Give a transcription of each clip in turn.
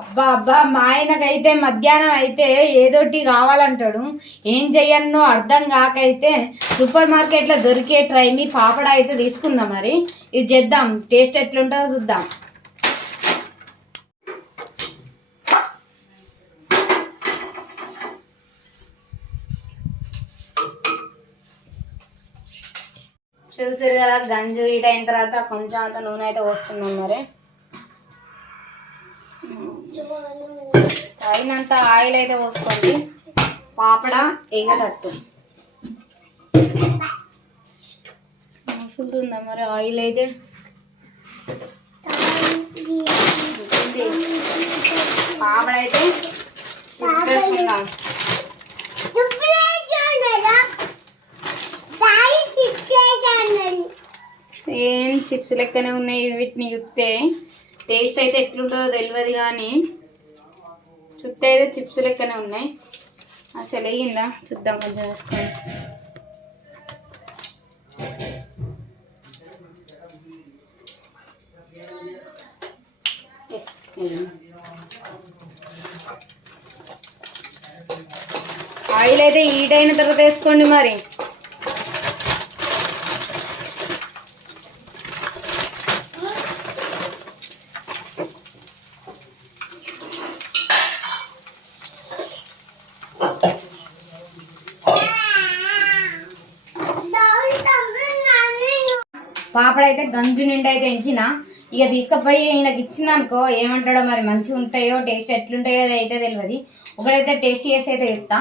అబ్బా అబ్బా మా ఆయనకైతే మధ్యాహ్నం అయితే ఏదోటి కావాలంటాడు. ఏం చెయ్యన్నో అర్థం కాకైతే సూపర్ మార్కెట్లో దొరికే ట్రైని పాపడ అయితే తీసుకుందాం. మరి ఇది చేద్దాం, టేస్ట్ ఎట్లుంటుందో చూద్దాం. చూసారు కదా, గంజు హీట్ అయిన తర్వాత కొంచెం అంత నూనె అయితే పోస్తున్నాం. మరి అయినంత ఆయిల్ అయితే పోసుకోండి, పాపడ ఎగటట్టు మసులుతుందా. మరి ఆయిల్ అయితే పాపడ అయితే వేసుకుందాం. సేమ్ చిప్స్ లెక్కనే ఉన్నాయి. వీటిని చూస్తే టేస్ట్ అయితే ఎట్లుంటుందో తెలియదు, కానీ చూస్తే అయితే చిప్స్ లెక్కనే ఉన్నాయి. అసలు వేయిందా చూద్దాం, కొంచెం వేసుకొని. ఆయిల్ అయితే హీట్ అయిన తర్వాత వేసుకోండి. మరి పాపడైతే గంజు నిండా అయితే ఎంచిన, ఇక తీసుకుపోయి ఈయనకి ఇచ్చిన అనుకో ఏమంటాడో మరి, మంచిగా ఉంటాయో టేస్ట్ ఎట్లుంటాయో అది అయితే తెలియదు. ఒకడైతే టేస్ట్ చేసి అయితే చెప్తా.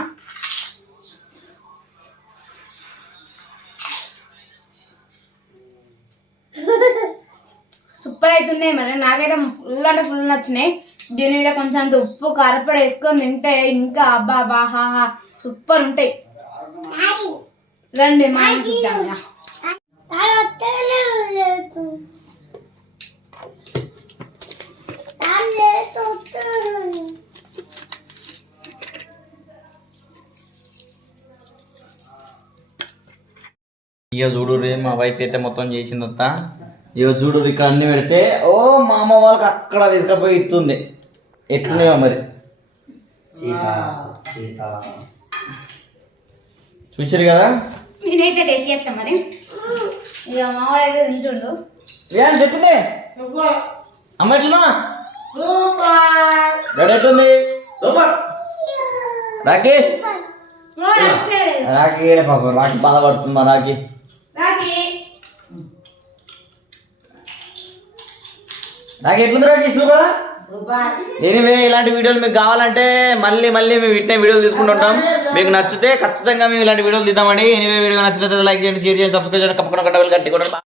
సూపర్ అవుతున్నాయి. మరి నాకైతే ఫుల్ అంటే ఫుల్ నచ్చినాయి. దీని మీద కొంచెం అంత ఉప్పు కారపొడి వేసుకొని తింటే ఇంకా అబ్బా బాహా సూపర్ ఉంటాయి. రండి మా ఇంటికి. ఇక చూడు రే, మా వైఫ్ అయితే మొత్తం చేసిందంతా. ఇక చూడు ఇక్కడ అన్ని పెడితే ఓ మా అమ్మ వాళ్ళకి అక్కడ తీసుకుపోయి ఇస్తుంది. ఎట్లున్నాయో మరి చూసారు కదా. నేనైతే టేస్ట్ చేస్తాను. మరి ఇక మావాడు అయితే తింటుండు. ఏం చెప్పింది అమ్మ ఎట్లున్నా డాడీ ఎట్లుంది? రాఖీ రాఖీ పాప రాఖీ బాధపడుతుందా? రాఖీ రాఖీ ఎట్లుంది? రాఖీ సూపర్. ఎనీవే ఇలాంటి వీడియోలు మీకు కావాలంటే మళ్ళీ మేము వీటినే వీడియోలు తీసుకుంటుంటాం. మీకు నచ్చితే ఖచ్చితంగా మేము ఇలాంటి వీడియోలు తీద్దామండి. ఎనీవే వీడియో నచ్చినట్లయితే లైక్ చేయండి, షేర్ చేయండి, సబ్స్క్రైబ్ చేయండి, కట్టుకోండి.